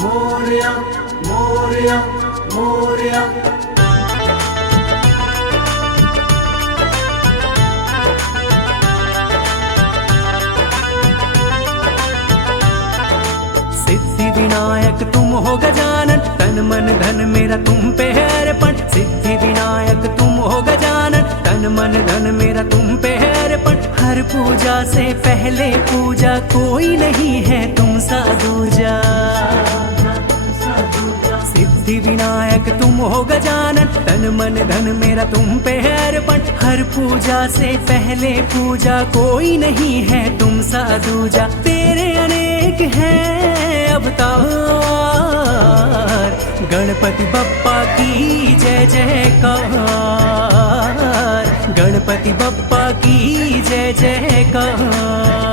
मोरया मोरया मोरया। सिद्धि विनायक तुम हो गजानन, तन मन धन मेरा तुम पे है अर्पण। सिद्धि विनायक तुम हो गजानन, तन मन धन मेरा तुम पे है अर्पण। हर पूजा से पहले पूजा कोई नहीं है तुम सा दूजा। सिद्धि विनायक तुम हो गजानन, तन मन धन मेरा तुम पे है अर्पण। हर पूजा से पहले पूजा कोई नहीं है तुम सा दूजा। तेरे अनेक हैं अवतार, गणपति बप्पा की जय जयकार। गणपति बप्पा की जय जयकार।